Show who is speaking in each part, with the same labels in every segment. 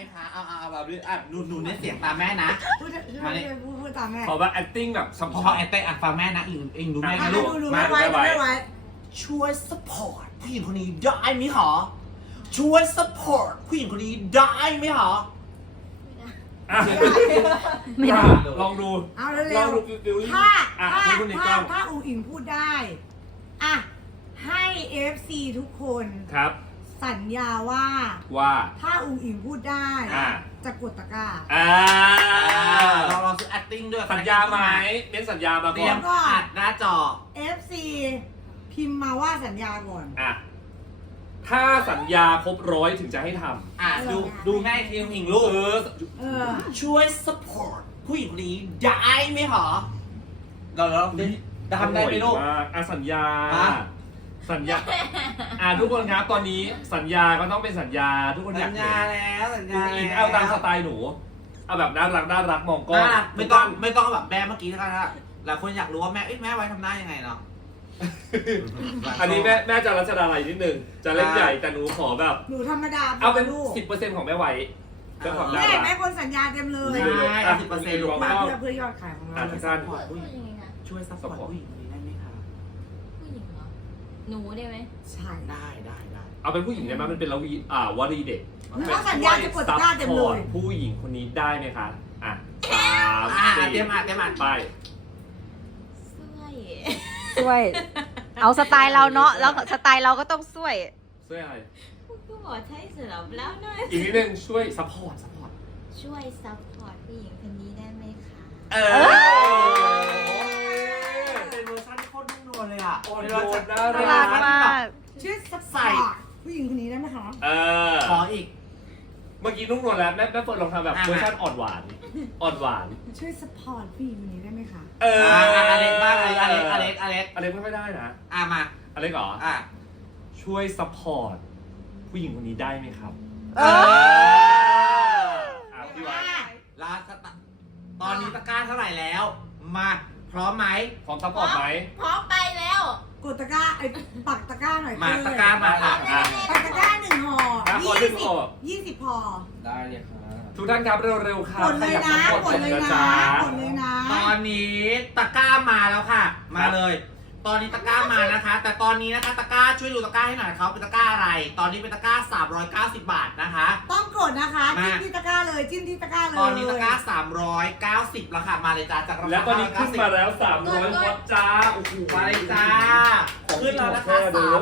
Speaker 1: คะเอาแบบนี้หนูเนี่ยเสียงตามแม่นะ
Speaker 2: พูดตามแม่
Speaker 3: ขอแบบ acting แบบสัม
Speaker 1: พอ
Speaker 3: ผัส
Speaker 1: แอตเต้ฟังแม่นะอิงดูแม่นะลูก
Speaker 2: ดูไม่ไว้
Speaker 1: ช่วยสปอร์ตผู้หญิงคนนี้ได้ไหมหรอช่วยสปอร์ตผู้หญิงคนนี้ได้ไหมหรอ
Speaker 3: อ่ะ
Speaker 4: ไม่ได้
Speaker 3: ลองดู
Speaker 2: เอา
Speaker 3: ล
Speaker 2: เร็
Speaker 3: อง
Speaker 2: ว
Speaker 3: ดูฟิลลิ่งให้คุณในกล้อง
Speaker 2: ถ้าอูอิงพูดได้อ่ะให้ FC ทุกคน
Speaker 3: ครับ
Speaker 2: สัญญาว่า
Speaker 3: ว่า
Speaker 2: ถ้าอูอิงพูดได้ จะกดตะกร้า
Speaker 1: เราซื้อ acting ด้วย
Speaker 3: สัญญาไหมเน้นสัญญามา
Speaker 1: เตรี
Speaker 3: ก่
Speaker 1: ย
Speaker 3: อ
Speaker 1: ม
Speaker 3: น
Speaker 1: ก็อัดหน้าจอ
Speaker 2: FC พิมพ์มาว่าสัญญาก่อน
Speaker 3: อ่ะถ้าสัญญาครบ100ถึงจะให้ทำ
Speaker 1: ดูง่ายทีอิงลูก
Speaker 2: เออ
Speaker 1: ช่วย support ผู้หญิงคนนี้ได้ไหมหรอเราทำได้ไหมลูก
Speaker 3: สัญญา
Speaker 1: ฮะ
Speaker 3: สัญญาทุกคนครับตอนนี้สัญญาก็ต้องเป็นสัญญาทุกคนอยาก
Speaker 1: สัญญาแล้วสัญญา
Speaker 3: อีกเอาตามสไตล์หนูเอาแบบน่ารักมองกล้อง
Speaker 1: ไม่ต้องแบบแม่เมื่อกี้นะครับหลายคนอยากรู้ว่าแม่ไว้ทำหน้ายังไงเนาะ
Speaker 3: อันนี้แม่จะรัชดาลัยนิดนึงจะเล่นใหญ่แต่หนูขอแบบ
Speaker 2: หนูธรรมดา
Speaker 3: เอาเป็น
Speaker 2: ลูก
Speaker 3: 10%ของแม่ไว้เพื่อความน่า
Speaker 2: แม่
Speaker 3: รัก
Speaker 2: แม่คนสัญญาเต็มเลย
Speaker 1: ได้10%ลูก
Speaker 2: เพื่อยอดขายของเรา
Speaker 3: ทุกท่าน
Speaker 4: พูดยังไงนะ
Speaker 1: ช่วย support ผู้หญิงคนนี้ได้ไหมคะ
Speaker 4: ผู้หญิงเหรอหนูได้ไหม
Speaker 2: ใช่
Speaker 1: ได้
Speaker 3: เอาเป็นผู้หญิงได้ไหมมันเป็นวลีเด็ก
Speaker 2: ถ้าสัญญาจะกดตะกร้าเต็มเลย
Speaker 3: ผู้หญิงคนนี้ได้ไหมคะ
Speaker 1: เตรียมอัด
Speaker 3: ไป
Speaker 4: ช่วย เอาสไตล์เราเนาะแล้วสไตล์เราก็ต้องช่วย
Speaker 3: ช่วยอะไร
Speaker 4: ก็บอกใช้เสร็จแล้วหน่อย
Speaker 3: อีกนิดนึงช่วยซัพพอร์ต
Speaker 4: ช่วยซัพพอร์ตผู้หญิงคนนี้ได้ไหมคะ
Speaker 1: เป็นเวอร์ชันโคตรนุ่มนวลเลยอ่ะ
Speaker 3: น่ารัก
Speaker 4: น่ารักมาก
Speaker 2: ช่วยซัพพอร์ตผู้หญิงคนนี้ได้ไหมคะ
Speaker 1: ขออีก
Speaker 3: เมื่อกี้นุ่มนวลแล้วแม่เฟิร์นลองทำแบบ
Speaker 1: อ่ะ
Speaker 3: เวอร์ชันอ่อนหวาน
Speaker 2: ช่วยซัพพอร์ตผู้หญิงคนนี้ได้ไหมคะ
Speaker 1: อเล็กบ้างอเล็ก
Speaker 3: อเล็กไม่ค่อยได้นะ
Speaker 1: มา
Speaker 3: อเล็กเหรอช่วยซัพพอร์ตผู้หญิงคนนี้ได้ไหมครับพี่ไว้
Speaker 1: ลาสตอนนี้ตะกร้าเท่าไหร่แล้ว มาพร้อมไหม
Speaker 3: พร้อมซัพพอร์ตไหม
Speaker 4: พร้อมไปแล้ว
Speaker 2: กดตะกร้าปักตะกร้าหน่อย
Speaker 1: มาตะกร้ามาค่ะ
Speaker 2: ปักตะกร้า1 ห่อ 20 พอ
Speaker 1: ได้เลยครับ
Speaker 3: ทุกท่านครับเร็วๆครับ
Speaker 2: กดเลยนะ
Speaker 3: กดเลยนะ
Speaker 1: ตอนนี้ตะกร้ามาแล้วค่ะ มาเลย ตอนนี้ตะกร้ามานะคะ แต่ตอนนี้นะคะตะกร้าช่วยดูตะกร้าให้หน่อยเขาเป็นตะกร้าอะไร ตอนนี้เป็นตะกร้า390 บาทนะคะ
Speaker 2: ต้องกดนะคะจิ้มที่ตะกร้าเลยจิ้มที่ตะกร้าเลย
Speaker 1: ตอนนี้ตะกร้า390แล้วค่ะมาเลยจ้าจากราคา
Speaker 3: แล้วตอนนี้ขึ้นมาแล้ว300วัตต์จ้าโอ้โห
Speaker 1: มาเลยจ้าขึ้นแล้วนะคะ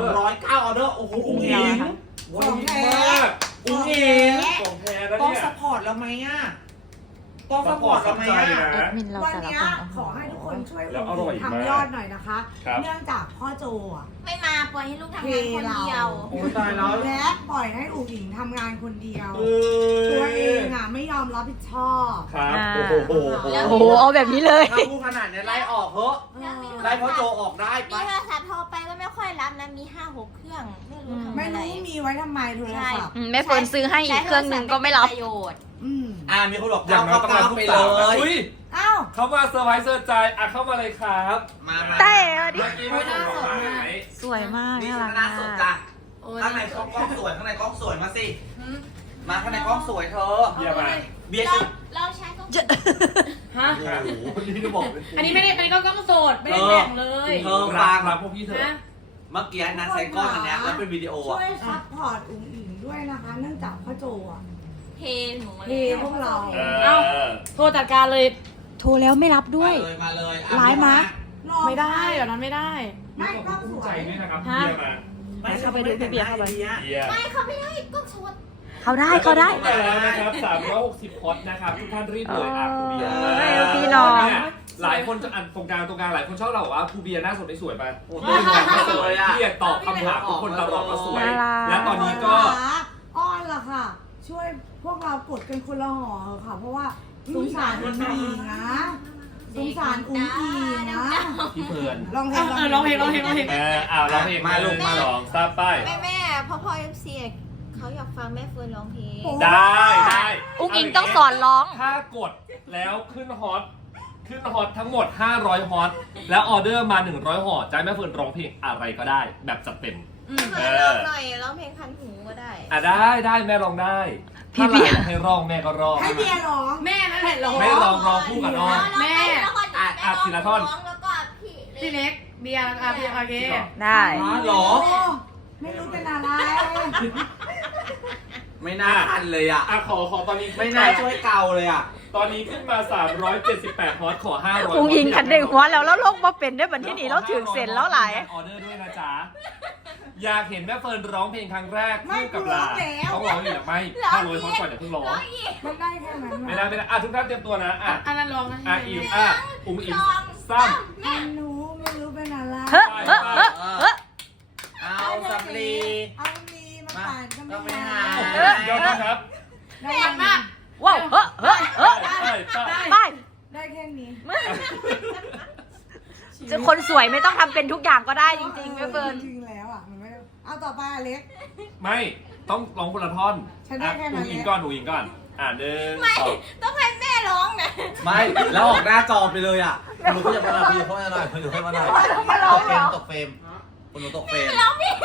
Speaker 1: 309ออเดอร์โอ้โหอุ้งอิง
Speaker 3: วันนี้มากของแท้นะ
Speaker 1: ต้อง
Speaker 3: เนี่ย
Speaker 1: ซัพพอร์ตแล้วไหมอ่ะต้องซัพพอร์ตแล้วไหมอ่ะ
Speaker 4: แอดมินเรา
Speaker 2: วัน
Speaker 4: แต่ละ
Speaker 2: นี้
Speaker 4: คน
Speaker 2: ขอให้ทุกคนช่วย
Speaker 3: แล้วอร่อยมาก
Speaker 2: ทำยอดหน่อยนะคะ
Speaker 3: ครับ
Speaker 2: เนื่องจากพ่อโจอ่ะ
Speaker 4: ไม่มาปล่อยให้ลูกทำงานคนเดียว
Speaker 1: โอ้ตายแล้ว
Speaker 2: และปล่อยให้อู๋หญิงทำงานคนเดียว
Speaker 3: เอ
Speaker 2: ตัวเองอ่ะไม่ยอมรับผิดชอบ
Speaker 3: ครับ
Speaker 4: อ่า
Speaker 3: โอ้โห
Speaker 4: โอ้โหเอาแบบนี้เลย
Speaker 1: ถ้าพูดขนาดนี้ไล่ออกเถอะไล่เพราะโจออกได้ไป
Speaker 4: มีโทรศัพท์โทรไปก็ไม่ค่อยรับนะมี 5-6 เครื่องไม่รู้ทำ
Speaker 2: ไม่
Speaker 4: อะไร
Speaker 2: รู้มีไว้ทำไมโทรศัพท์
Speaker 4: แม่ฝนซื้อให้อีกเครื่องหนึ่งก็ไม่รับประโยชน์
Speaker 1: มีคนบอก
Speaker 3: อย่างน้อยต้องมา
Speaker 1: เข้า
Speaker 3: ทุก
Speaker 1: ไป
Speaker 3: สา
Speaker 1: เล
Speaker 3: ม
Speaker 1: ย
Speaker 3: อุ้ย
Speaker 2: อ้าว
Speaker 3: เขามาเซอร์ไพรส์เซอร์ใจเข้ามาเลยครับ
Speaker 1: มา
Speaker 4: เต้
Speaker 3: เมื่อกี้ไม่ส่งของมาไหน
Speaker 4: สวยมาก
Speaker 1: นี่
Speaker 4: น่ารัก
Speaker 1: หน้าสดจ้ะ
Speaker 4: โอ้
Speaker 1: ข้างในกล้องสวยข้างในกล้องสวยมาสิมาข้างในกล้องสวยเธอ
Speaker 3: เยี่ยมมาก
Speaker 1: เบียร์
Speaker 4: เราใช้ก็
Speaker 5: ฮะ
Speaker 1: โอ้โหนี่ก็บอก
Speaker 5: อันนี้ไม่ได้ก็กล้องสดไม่ได้แต่งเลย
Speaker 1: เธอฟัง
Speaker 3: รับพวกพี่เถอะ
Speaker 5: นะ
Speaker 1: เมื่อกี้นะใช้กล้องอันเนี้ยแล้วเป็นวิดีโอ
Speaker 2: ช่
Speaker 1: อ่ะ
Speaker 2: วยซัพพอร์ตอู๋หญิงด้วยนะคะ เนื่องจากพ่อโจอ่ะ
Speaker 4: เทหนู
Speaker 2: เทพวกเรา
Speaker 5: โทรจัดการเลย
Speaker 4: โทรแล้วไม่รับด้วย
Speaker 1: มาเลย
Speaker 4: ไลฟ์มา
Speaker 5: ไม่ได้แบบนั้นไม่ได้
Speaker 2: ไม่กล้องสว
Speaker 3: ใจ
Speaker 2: ย
Speaker 3: ด้วยนะครับ
Speaker 5: ฮะ
Speaker 3: เยี่ยมมาก
Speaker 4: เข้าไปดูพี่เบียร์เข้าไป
Speaker 3: เยี่ยม
Speaker 4: ไม่เขาไม่ได้ก็สดเขาได้เขาได้
Speaker 3: ไปแล้วนะครับ360พอตนะครับทุกท่านรีบเลยครูเบียร์
Speaker 4: พี่น้อง
Speaker 3: หลายคนจะอ่านตรงกลางหลายคนชอบเราบอกว่าครูเบียร์หน้าสดไม่สวยไป
Speaker 1: โอ้โห
Speaker 3: ไม่สวยพี่ตอบคำถามทุกคนตลอดว่าสวย และตอนนี้ก็
Speaker 2: อ้อนล่ะค่ะ ช่วยพวกเรากดกันคนละห่อค่ะ เพราะว่าสงสารอุ้งอิงนะสงสารอุ้งอิงนะ
Speaker 3: พี่เพลิน
Speaker 2: ลองเพลง
Speaker 5: ร้องเพลง
Speaker 3: ร้องเพลงมาลูกมาลองทราบไป
Speaker 4: แม่พ่อเอฟซีเขาอยากฟังแม่เฟิร์นร้องเพลง
Speaker 3: ได้
Speaker 4: อุ้งอิงต้องสอนร้อง
Speaker 3: ถ้ากดแล้วขึ้นฮอตทั้งหมด500ฮอตแล้วออเดอร์มา100ห่อจะให้แม่เฟิร์นร้องเพลงอะไรก็ได้แบบจัดเต็ม
Speaker 4: ร้องหน่อยร้องเพลงคันหูก็ได้
Speaker 3: ได้แม่ร้องได้
Speaker 4: พี่
Speaker 3: ถ้า
Speaker 4: เบียร์
Speaker 3: หลานให้ร้องแม่ก็ร้อง
Speaker 2: ให้เบียร์ร้อง
Speaker 5: แม่นั่นแหละร้อง
Speaker 3: ไม่ร้องร้องคู่กับน้อง
Speaker 5: แม่
Speaker 3: อ่ะทีละท่อน
Speaker 6: แล้วก็พี่
Speaker 5: พี่เล็กเบียร์พี่โอเค
Speaker 4: ได้
Speaker 1: อ๋อเหรอ
Speaker 2: โอ้ไม่รู้เป็นอะไร
Speaker 1: ไม่น่าทันเลยอ่ะ
Speaker 3: อ่ะขอตอนนี้
Speaker 1: ไม่น่าช่วยเกาเลยอ่ะ
Speaker 3: ตอนนี้ขึ้นมา 378 ฮอตขอ 500
Speaker 4: พุงอิงขันเด้งหัวแล้วลงมาเป็นได้บันที่นี่เราถึงเซ็นแล้วหลาย
Speaker 3: ออเดอร์ด้วยนะจ๊ะ อยากเห็นแม่เฟิร์นร้องเพลงครั้งแรก
Speaker 2: ไม่
Speaker 3: คู่กับ
Speaker 2: ร้
Speaker 3: ลา
Speaker 2: องแล้ว
Speaker 3: ต้องร้องอยู่หรือไม่500 ฮอตก่อนอย่าเพิ่งร้อง
Speaker 2: มันได้แค่นั้น
Speaker 3: ไม่ได้อ่ะทุกท่านเตรียมตัวนะอ่ะ
Speaker 5: อันนั้นร้องนะ
Speaker 3: อิมอุ้งอิมซ้
Speaker 2: หนูไม่รู้เป็นอะไร
Speaker 4: เฮ้อเฮ้อเฮ้อเฮ้อ
Speaker 1: เอาสับลี
Speaker 2: เอาลีมาปั่นก็
Speaker 1: ก็
Speaker 2: ไม่
Speaker 1: ไม่
Speaker 2: หา
Speaker 1: หาย
Speaker 3: ำยอดนะครับ
Speaker 2: ได้
Speaker 5: เก่งมาก
Speaker 4: ว้าวเฮ้อเฮ้อเฮ้อ
Speaker 3: ไป
Speaker 4: ไป
Speaker 2: ได้แค่นี้
Speaker 4: จะคนสวยไม่ต้องทำเป็นทุกอย่างก็ได้จริงๆแม่เฟิร์น
Speaker 2: จริงๆแล้วอ่ะมันไม่ได้เอาต่อไปอเล็ก
Speaker 3: ไม่ต้องร้องคนละท่อน
Speaker 2: ฉันได้แค่นั้น
Speaker 3: อุ้งอิงก่อนอุ้งอิงก่อนหนึ่งสอง
Speaker 6: ต้องให้แม่ร้องนะ
Speaker 1: ไม่แล้วออกหน้าจอไปเลยอ่ะคุณหนูก็จะมาหน่อยพี่เข้ามาหน่อยคุณหนูเข้ามาหน่อยตกเฟรมคุณหนูตกเฟรม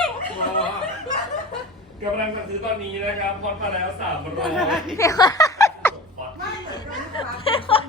Speaker 3: กำลังสั่งซื้อตอนนี้นะครับพอดมาแล้ว300
Speaker 2: ไม่เหมือนกันครับ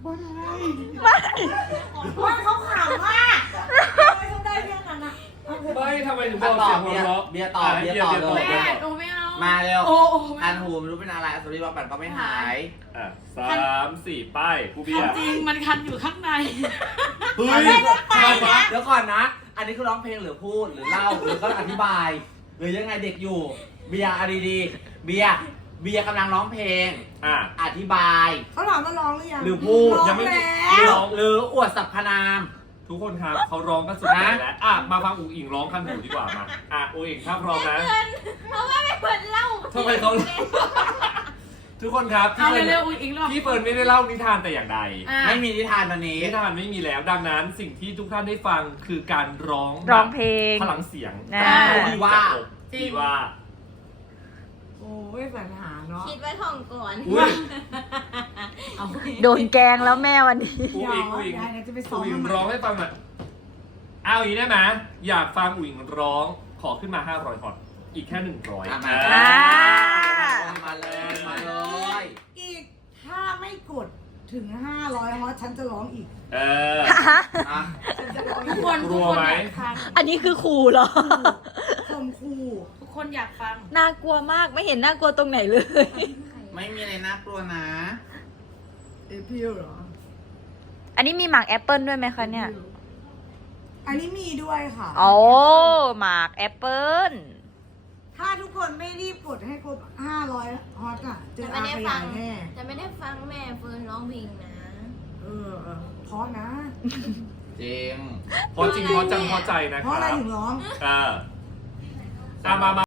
Speaker 2: ว่าเขาขำมากไม่ต้องได้แค่นั้นอ่ะ
Speaker 3: ไม่ทำไมถึงบอกเสียงหัวเราะ
Speaker 1: เบียร์ต่อเบียร์ต่อเลย
Speaker 5: แม่โอ้ไม่เอา
Speaker 1: มาเร็ว
Speaker 5: โอ้
Speaker 1: อันหูไม่รู้เป็นอะไรอัศรีบอกปั่นก็ไม่หาย
Speaker 3: อ่ะ3 4ป้ายผู้เบียร์
Speaker 5: จริงมันคันอยู่ข้างใน
Speaker 3: เฮ้ย
Speaker 1: เดี๋ยวก่อนนะ อันนี้คือร้องเพลงหรือพูดหรือเล่าหรือก็อธิบาย หรือยังไงเด็กอยู่ เบียร์เอาดีๆเบียร์กำลังร้องเพลง
Speaker 3: อ่ะ
Speaker 1: อธิบาย
Speaker 2: เขาถามว่าร้องหรือยัง
Speaker 1: หรือพูด
Speaker 2: ร้อง
Speaker 3: ยังไม่
Speaker 2: แล้ว
Speaker 1: หรืออวดสรรพนาม
Speaker 3: ทุกคนครับเขาร้องกันสุดใจแล้วอ่ะมาฟังอุ๋งอิงร้องคันหูดีกว่ามาอ่ะอุ๋งอิงถ้าพร้อมนะ
Speaker 6: เพราะว่าไม่เปิดเล่า
Speaker 3: ทำไมเขาทุกคนครับ
Speaker 5: เอาเร็วๆอีกรอบ
Speaker 3: พี่เฟิร์นไม่ได้เล่านิทานแต่อย่างใด
Speaker 1: ไม่มีนิทานวันนี้
Speaker 3: นิทานไม่มีแล้วดังนั้นสิ่งที่ทุกท่านได้ฟังคือการร้อง
Speaker 4: ร้องเพลง
Speaker 3: พลังเสียง
Speaker 4: นะ
Speaker 3: ดีว่าดีว่า
Speaker 2: โอ้ยปัญหาเนาะ
Speaker 6: คิดไว้ท่องก่อน
Speaker 3: อุ้ย
Speaker 4: โดนแกงแล้วแม่วันนี้
Speaker 3: อุ๋งอิงอุ๋งอิง
Speaker 2: เดี๋ยวจะไปซ้อ
Speaker 3: อุ๋
Speaker 2: ม
Speaker 3: งอิง
Speaker 2: มัน
Speaker 3: ร้องให้ฟังหน่อยเอาอย่างนี้ได้ไหมอยากฟังอุ๋งอิงร้องขอขึ้นมา500ฮอตอีกแค่100
Speaker 1: อ่ะมา
Speaker 4: อ่า
Speaker 1: มาเลยมาเลย
Speaker 2: อีกถ้าไม่กดถึง500ฮอตฉันจะร้องอีก
Speaker 3: เออ
Speaker 1: อ่ะ
Speaker 2: ฉันจะร้อง
Speaker 5: ทุ
Speaker 2: อี
Speaker 5: ก
Speaker 2: ก
Speaker 5: คน
Speaker 3: กลัวไหม
Speaker 5: อยากฟัง
Speaker 4: อันนี้คือขู่เหรอ
Speaker 2: คมคู่
Speaker 5: ทุกคนอยากฟัง
Speaker 4: น่ากลัวมากไม่เห็นน่ากลัวตรงไหนเลย
Speaker 1: ไม่มีอะไรน่ากลัวนะ
Speaker 2: เอพิวเหรอ
Speaker 4: อันนี้มีหมากแอปเปิลด้วยไหมคะเนี่ย
Speaker 2: อันนี้มีด้วยค่ะ
Speaker 4: โอ้หมากแอปเปิล
Speaker 2: ถ้าทุกคนไม่รีบกดให้ครบ500ฮอตอ่ะเจอ
Speaker 6: จะ
Speaker 2: อา
Speaker 6: ไม่ได้
Speaker 2: ข
Speaker 6: ฟั
Speaker 2: ยาง ยแน่
Speaker 6: จะไม่ได้ฟังแม่เฟิร์นร้องเพลงนะ
Speaker 2: เพราะนะ
Speaker 1: จริง
Speaker 3: พอจริงพอจังพอใจนะ
Speaker 2: เพ
Speaker 3: ค
Speaker 2: ราะอะไร
Speaker 3: รับ
Speaker 2: ถึงร้อง
Speaker 3: มา